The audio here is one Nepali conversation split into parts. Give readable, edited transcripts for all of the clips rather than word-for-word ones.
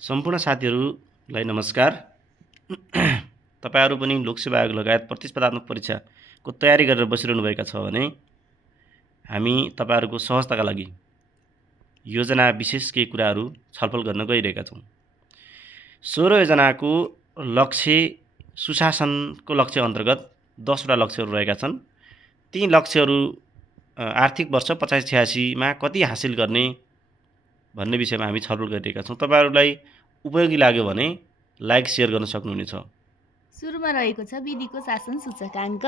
सम्पूर्ण साथीहरूलाई नमस्कार। तपाईहरु पनि लोकसेवा आयोग लगायत प्रतिस्पर्धात्मक परीक्षाको तयारी गरेर बसिरहनुभएका छ भने हामी तपाईहरुको सहजताका लागि योजना विशेष केही कुराहरू छलफल गर्न गइरहेका छौं। 16 योजनाको लक्ष्य सुशासनको लक्ष्य अन्तर्गत 10 वटा लक्ष्यहरू रहेका छन्। ती लक्ष्यहरू आर्थिक वर्ष 85-86 मा कति हासिल गर्ने भन्ने विषयमा हामी छलफल गरिरहेका छौं। तपाईहरुलाई उपयोगी लाग्यो भने लाइक शेयर गर्न सक्नुहुनेछ। सुरुमा रहेको छ विधिको शासन सूचकाङ्क।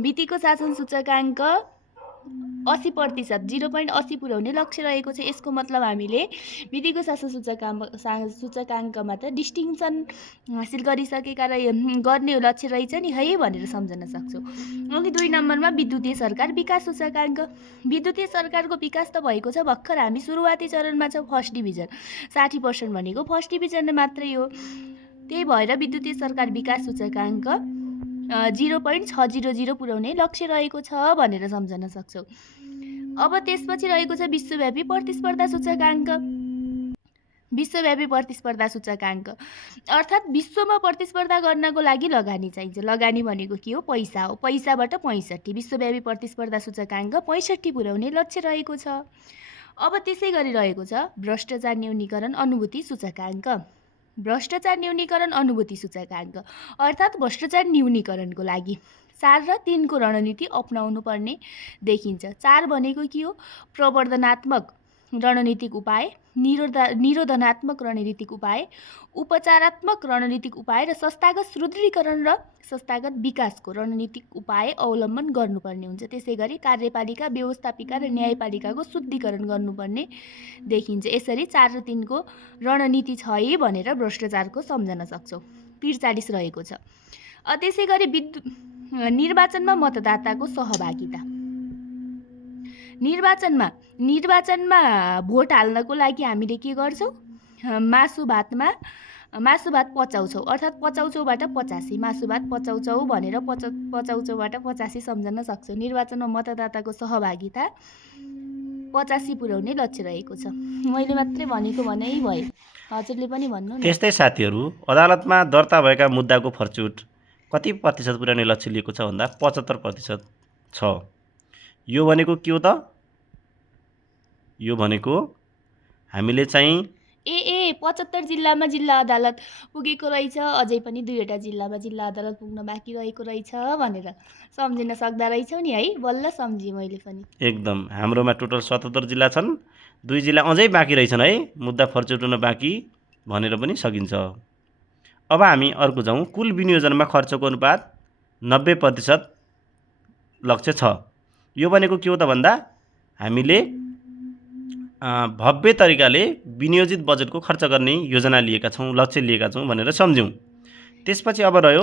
विधिको शासन सूचकाङ्क 80% 0.80 पुर्याउने लक्ष्य रहेको छ। यसको मतलब हामीले विधिको शासन सूचकाङ्कमा त डिस्टिङसन हासिल गरिसकेका गर्ने लक्ष्य रहेछ नि है भनेर सम्झन सक्छौँ। अनि 2 नम्बरमा विद्युतीय सरकार विकास सूचकाङ्क। विद्युतीय सरकारको विकास त भएको छ, भर्खर हामी सुरुवाती चरणमा छौँ। फर्स्ट डिभिजन 60% भनेको फर्स्ट डिभिजन मात्रै हो। त्यही भएर विद्युतीय सरकार विकास सूचकाङ्क 0.600 पुर्याउने लक्ष्य रहेको छ भनेर सम्झन सक्छौँ। अब त्यसपछि रहेको छ विश्वव्यापी प्रतिस्पर्धा सूचकाङ्क। विश्वव्यापी प्रतिस्पर्धा सूचकाङ्क अर्थात् विश्वमा प्रतिस्पर्धा गर्नको लागि लगानी चाहिन्छ। लगानी भनेको के हो? पैसा हो। पैसाबाट 65। विश्वव्यापी प्रतिस्पर्धा सूचकाङ्क 65 पुर्याउने लक्ष्य रहेको छ। अब त्यसै गरी रहेको छ भ्रष्टाचार न्यूनीकरण अनुभूति सूचकाङ्क। भ्रष्टाचार न्यूनीकरण अनुभूति सूचकाङ्क अर्थात् भ्रष्टाचार न्यूनीकरणको लागि 4 र 3 को रणनीति अपनाउनु पर्ने देखिन्छ। 4 भनेको के हो? प्रवर्धनात्मक रणनीतिक उपाय, निरोधनात्मक रणनीतिक उपाय, उपचारात्मक रणनीतिक उपाय र संस्थागत सुदृढीकरण र संस्थागत विकासको रणनीतिक उपाय अवलम्बन गर्नुपर्ने हुन्छ। त्यसै गरी कार्यपालिका, व्यवस्थापिका र न्यायपालिकाको शुद्धिकरण गर्नुपर्ने देखिन्छ। यसरी 4 र 3 को रणनीति छ है भनेर भ्रष्टाचारको सम्झन सक्छौँ। 43 रहेको छ। त्यसै गरी निर्वाचनमा मतदाताको सहभागिता। निर्वाचनमा भोट हाल्नको लागि हामीले के गर्छौँ? मासु भात पचाउँछौँ, अर्थात् पचाउँछौँबाट 85। मासु भात पचाउँछौँ भनेर पचाउँछौँबाट 85 सम्झन सक्छौँ। निर्वाचनमा मतदाताको सहभागिता 85 पुर्याउने लक्ष्य रहेको छ। मैले मात्रै भनेको भनै भयो, हजुरले पनि भन्नु न। त्यस्तै साथीहरू, अदालतमा दर्ता भएका मुद्दाको फर्चुट कति प्रतिशत पुर्याउने लक्ष्य लिएको छ भन्दा 75% छ। यो भनेको के हो त? यो भनेको हामीले चाहिँ 75 जिल्लामा जिल्ला अदालत पुगेको रहेछ, अझै पनि 2वटा जिल्लामा जिल्ला अदालत पुग्न बाँकी रहेको रहेछ भनेर सम्झिन सक्दा रहेछौ नि है। बल्ल सम्झेँ मैले पनि। एकदम। हाम्रोमा टोटल 77 जिल्ला छन्, 2 जिल्ला अझै बाँकी रहेछन् है, मुद्दा फर्चुट हुन बाँकी भनेर पनि सकिन्छ। अब हामी अर्को जाउँ। कुल विनियोजनमा खर्चको अनुपात 90% लक्ष्य छ। यो भनेको के हो त भन्दा हामीले भव्य तरिकाले विनियोजित बजेटको खर्च गर्ने योजना लिएका छौँ, लक्ष्य लिएका छौँ भनेर सम्झ्यौँ। त्यसपछि अब रह्यो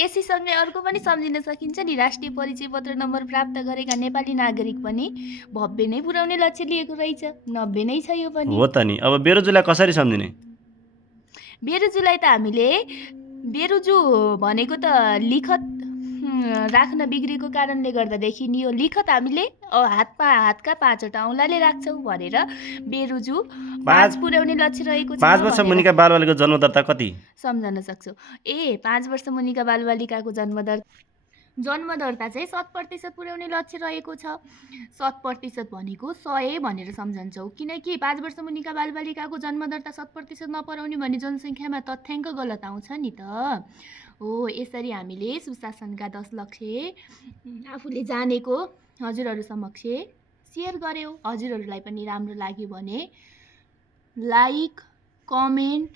यसैसँगै अर्को पनि सम्झिन सकिन्छ नि। राष्ट्रिय परिचय पत्र नम्बर प्राप्त गरेका नेपाली नागरिक पनि भव्य नै पुर्याउने लक्ष्य लिएको रहेछ। 90 नै छ यो पनि। हो त नि। अब बेरोजुलाई कसरी सम्झिने? बेरोजुलाई त हामीले बेरोजु भनेको त लिखत राख्न बिग्रेको कारणले गर्दादेखि नि यो लिखत हामीले हातका 5वटा औँलाले राख्छौँ भनेर बेरोजु 5 पुर्याउने लक्ष्य रहेको छ। 5 वर्ष मुनिका बालबालिकाको जन्मदरता कति सम्झन सक्छौँ? 5 वर्ष मुनिका बालबालिकाको जन्मदरता चाहिँ 100% पुर्याउने लक्ष्य रहेको छ। 100% भनेको 100 भनेर सम्झन्छौँ, किनकि 5 वर्ष मुनिका बालबालिकाको जन्मदरता 100% नपुर्याउने भने जनसङ्ख्यामा तथ्याङ्क गलत आउँछ नि त। हो, यसरी हामीले सुशासनका 10 लक्ष्य आफूले जानेको हजुरहरू समक्ष सेयर गर्यौँ। हजुरहरूलाई पनि राम्रो लाग्यो भने लाइक, कमेन्ट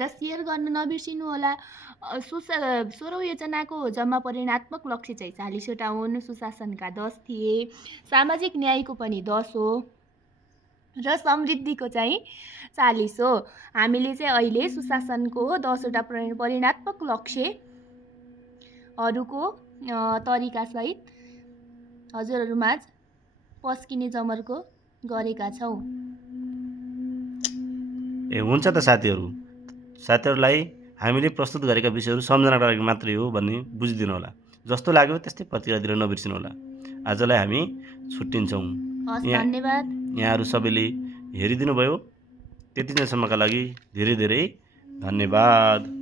र सेयर गर्न नबिर्सिनु होला। 16 योजनाको जम्मा परिणात्मक लक्ष्य चाहिँ 40वटा हुन्। सुशासनका 10 थिए, सामाजिक न्यायको पनि 10 हो र समृद्धिको चाहिँ 40 हो। हामीले चाहिँ अहिले सुशासनको 10वटा परिणात्मक लक्ष्यहरूको तरिकासहित हजुरहरूमाझ पस्किने जमर्को गरेका छौँ। हुन्छ त साथीहरूलाई हामीले प्रस्तुत गरेका विषयहरू सम्झनाका लागि मात्रै हो भन्ने बुझिदिनु होला। जस्तो लाग्यो त्यस्तै प्रतिक्रिया दिन नबिर्सिनु होला। आजलाई हामी छुट्टिन्छौँ। धन्यवाद। यहाँहरू सबैले हेरिदिनु भयो। त्यति नैसम्मका लागि धेरै धेरै धन्यवाद।